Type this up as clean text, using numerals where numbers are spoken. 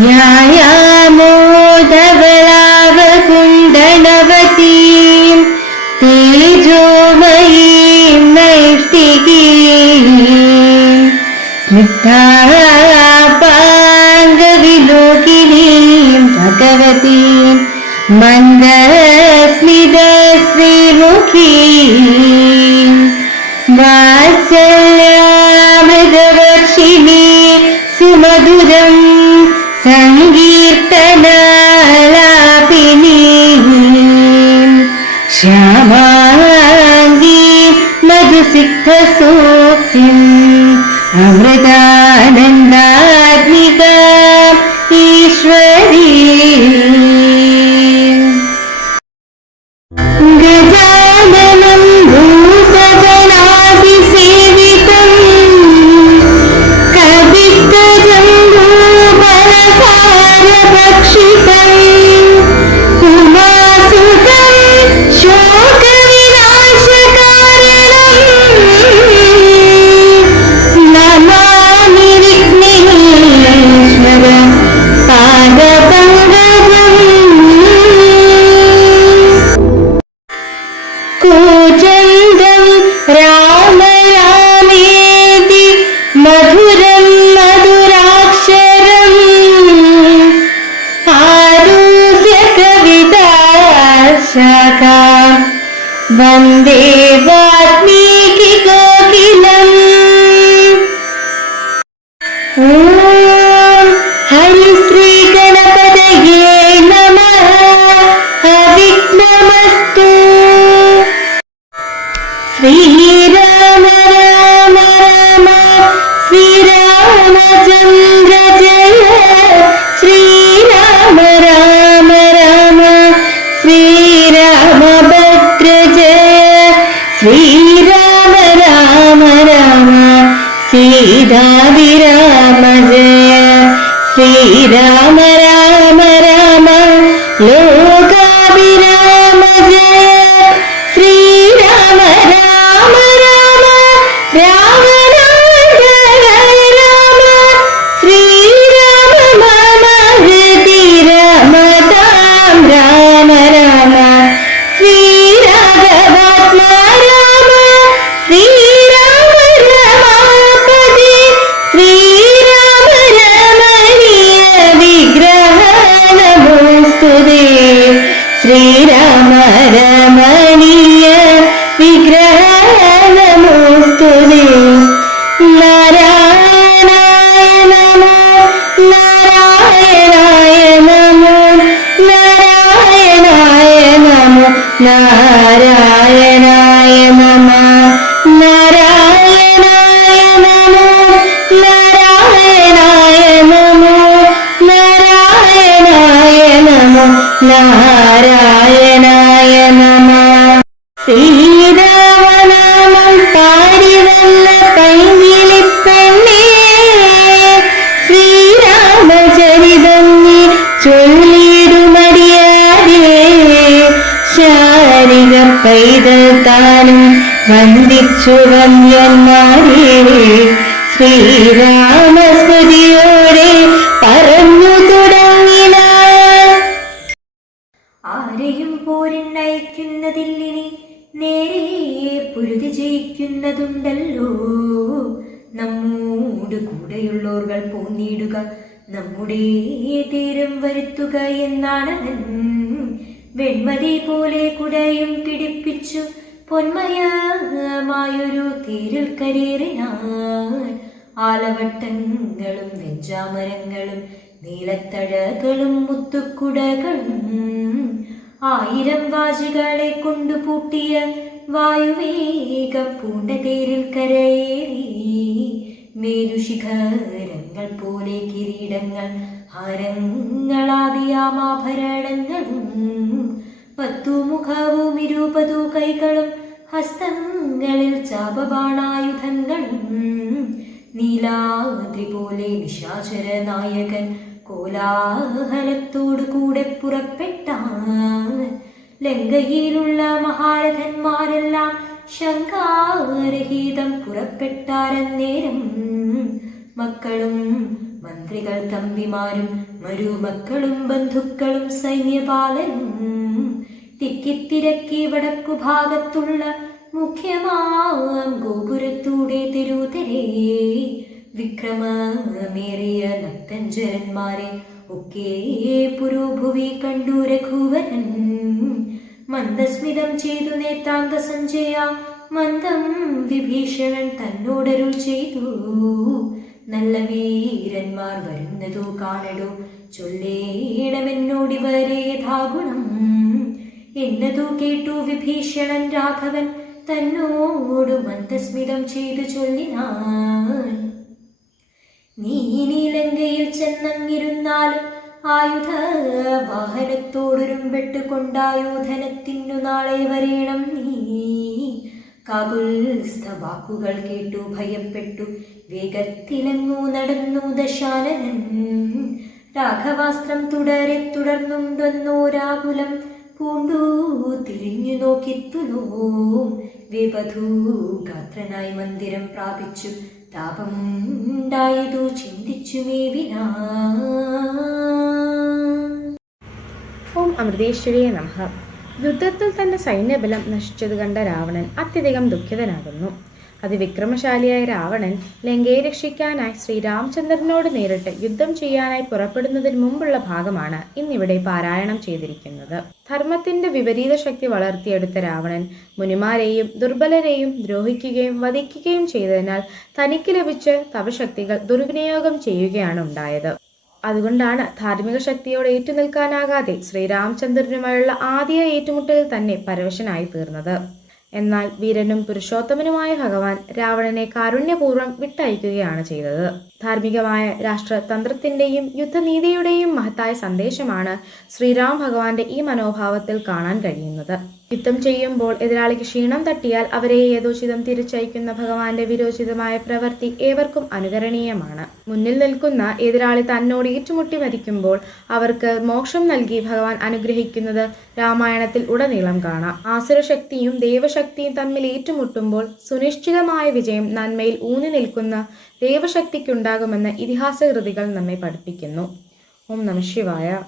ന്യായാമോദവളാവകുണ്ടനവതീം തേജോമയീം നൈഷ്ഠികീം സ്നിഗ്ധാപാംഗവിലോകിനീം ഭഗവതീം മന്ദസ്മിതശ്രീമുഖീം വാത്സല്യാമൃതവർഷിണീ സുമധുരം സങ്കീർത്തനാലാപിനീം ശ്യാമാംഗീം മധുസിക്തസൂക്തിം അമൃതാനന്ദാത്മികാം ഈശ്വരീം ഗജാനനം ഭൂതഗണാതിസേവിതം കവിത്തജംബൂഫലസാരഭക്ഷിതം ഉമാസുതം ശോകവിനാശകാരണം നമാമി വിഘ്നേശ്വര പാദപങ്കജം കൂജന്തം രാമ രാമേതി മധുരം മധുരാക്ഷരം ആരുഹ്യ കവിതാശാഖാം വന്ദേ വാൽമീകി കോകിലം. ഓം ഹരിശ്രീ ഗണപതയേ നമഃ. അവിഘ്നമസ്തു. ശ്രീരാമ രാമ രാമ ശ്രീരാമചന്ദ്ര ജയ. ശ്രീരാമ രാമ രാമ ശ്രീരാമഭദ്ര ജയ. ശ്രീരാമ രാമ രാമ സീതാഭിരാമ ജയ. ശ്രീരാമ രാമ രാമ ലോകാഭിരാമ ജയ. ശ്രീരാമ രാമ രാമ രാമ രാമ ശ്രീരാമ മമ ഹൃദി രമതാം രാമ രാമ. ശ്രീരാഘവാത്മാ രാമ ശ്രീരാമ രമാപതി. ശ്രീരാമ രമണീയ വിഗ്രഹ നമോസ്തുതേ. ശ്രീരാമ രമണീയ വിഗ്രഹ നമോസ്തുതേ. നാരായണായ നമോ നാരായണായ നമോ നാരായണായ നമോ നാരായണായ നമോ നാരായണായ നമോ നാരായണായ നമോ നാരായണായ നമോ നാരായണായ നമോ. ശ്രീരാമനാമം പാടി വന്ന പൈങ്കിളിപ്പെണ്ണേ ശ്രീരാമചരിതം നീ ചൊല്ലിടുമടിയാതെ. ശാരിക പൈതൽ താനും വന്ദിച്ചു വന്യന്മാരെ ശ്രീരാമസ്മൃതിയോടെ പറഞ്ഞു തുടങ്ങിന. ആരെയും പോരിണ്ണയിക്കുന്നതില്ലിനി നേരെ പൊരുതി ജയിക്കുന്നതുണ്ടല്ലോ. നമ്മോട് കൂടെയുള്ളോർകൾ പോന്നിടുക നമ്മുടെ തീരം വരുത്തുക എന്നാണവൻ. വെൺമതി പോലെ കുടയും പിടിപ്പിച്ചു പൊന്മയമായൊരു തീരിൽ കരേറിനാൻ. ആലവട്ടങ്ങളും നെഞ്ചാമരങ്ങളും നീലത്തഴകളും മുത്തുക്കുടകളും 1000 വാജികളെ കൊണ്ടു പൂട്ടിയ വായുവേഗം പൂണ്ട തേരിൽ കരയേറി. മേരുശിഖരങ്ങൾ പോലെ കിരീടങ്ങൾ ഹാരങ്ങളാദിയാമാഭരണങ്ങളും 10 മുഖവും 20 കൈകളും ഹസ്തങ്ങളിൽ ചാപബാണായുധങ്ങളും. നീലാദ്രി പോലെ നിശാചര നായകൻ കോലാഹലത്തോടു കൂടെ പുറപ്പെട്ടാൻ. ലങ്കയിലുള്ള മഹാരഥന്മാരെല്ലാം ശങ്കാരഹിതം പുറപ്പെട്ടാരന്നേരം. മക്കളും മന്ത്രികൾ തമ്പിമാരും മരുമക്കളും ബന്ധുക്കളും സൈന്യപാലരും തിക്കിത്തിരക്കി വടക്കു ഭാഗത്തുള്ള മുഖ്യമാം ഗോപുരത്തൂടെ തെരുതരേ വിക്രമമേറിയ നക്തഞ്ചരന്മാരെ ഒക്കെ പുരോഭുവി കണ്ടു രഘുവരൻ. മന്ദസ്മിതം ചെയ്തു നേത്രാന്ത സഞ്ജയ മന്ദം വിഭീഷണൻ തന്നോടരുൾ ചെയ്തു. നല്ല വീരന്മാർ വരുന്നതോ കാണടോ, ചൊല്ലേണമെന്നോടിവരെ യഥാഗുണം എന്നതു കേട്ടു വിഭീഷണൻ. രാഘവൻ തന്നോടു മന്ദസ്മിതം ചെയ്തു ചൊല്ലിനാൻ. നീ ലങ്കയിൽ ചെന്നങ്ങിരുന്നാലും ആയുധ വാഹനത്തോടൊരുമ്പെട്ട് കൊണ്ടായോധനത്തിനു നാളെ വരേണം നീ. കാകുൽസ്ഥ വാക്കുകൾ കേട്ടു ഭയപ്പെട്ടു വേഗത്തിലങ്ങു നടന്നു ദശാനനൻ. രാഘവാസ്ത്രം തുടർന്നുണ്ടെന്നോരാകുലം പൂണ്ടു തിരിഞ്ഞു നോക്കിത്തുലോ. വേപധൂ ഗാത്രനായി മന്ദിരം പ്രാപിച്ചു താപമുണ്ടായതു ചിന്തിച്ചു മേവിനാ. ഓം അമൃതേശ്വരിയെ നമഃ. യുദ്ധത്തിൽ തന്റെ സൈന്യബലം നശിച്ചത് കണ്ട രാവണൻ അത്യധികം ദുഃഖിതനാകുന്നു. അതിവിക്രമശാലിയായ രാവണൻ ലങ്കയെ രക്ഷിക്കാനായി ശ്രീരാമചന്ദ്രനോട് നേരിട്ട് യുദ്ധം ചെയ്യാനായി പുറപ്പെടുന്നതിന് മുമ്പുള്ള ഭാഗമാണ് ഇന്നിവിടെ പാരായണം ചെയ്തിരിക്കുന്നത്. ധർമ്മത്തിന്റെ വിപരീത ശക്തി വളർത്തിയെടുത്ത രാവണൻ മുനിമാരെയും ദുർബലരെയും ദ്രോഹിക്കുകയും വധിക്കുകയും ചെയ്തതിനാൽ തനിക്ക് ലഭിച്ച തപശക്തികൾ ദുർവിനിയോഗം ചെയ്യുകയാണ് ഉണ്ടായത്. അതുകൊണ്ടാണ് ധാർമ്മിക ശക്തിയോട് ഏറ്റുനിൽക്കാനാകാതെ ശ്രീരാമചന്ദ്രനുമായുള്ള ആദ്യ ഏറ്റുമുട്ടലിൽ തന്നെ പരവശനായി തീർന്നത്. എന്നാൽ വീരനും പുരുഷോത്തമനുമായ ഭഗവാൻ രാവണനെ കാരുണ്യപൂർവ്വം വിട്ടയക്കുകയാണ് ചെയ്തത്. ധാർമ്മികമായ രാഷ്ട്രതന്ത്രത്തിന്റെയും യുദ്ധനീതിയുടെയും മഹത്തായ സന്ദേശമാണ് ശ്രീരാം ഭഗവാന്റെ ഈ മനോഭാവത്തിൽ കാണാൻ കഴിയുന്നത്. യുദ്ധം ചെയ്യുമ്പോൾ എതിരാളിക്ക് ക്ഷീണം തട്ടിയാൽ അവരെ യഥോചിതം തിരിച്ചയക്കുന്ന ഭഗവാന്റെ വിരോചിതമായ പ്രവൃത്തി ഏവർക്കും അനുകരണീയമാണ്. മുന്നിൽ നിൽക്കുന്ന എതിരാളി തന്നോട് ഏറ്റുമുട്ടി മരിക്കുമ്പോൾ അവർക്ക് മോക്ഷം നൽകി ഭഗവാൻ അനുഗ്രഹിക്കുന്നത് രാമായണത്തിൽ ഉടനീളം കാണാം. ആസുരശക്തിയും ദേവശക്തിയും തമ്മിൽ ഏറ്റുമുട്ടുമ്പോൾ സുനിശ്ചിതമായ വിജയം നന്മയിൽ ഊന്നി നിൽക്കുന്ന ദേവശക്തിക്കുണ്ടാകുമെന്ന് ഇതിഹാസകൃതികൾ നമ്മെ പഠിപ്പിക്കുന്നു. ഓം നമഃ ശിവായ.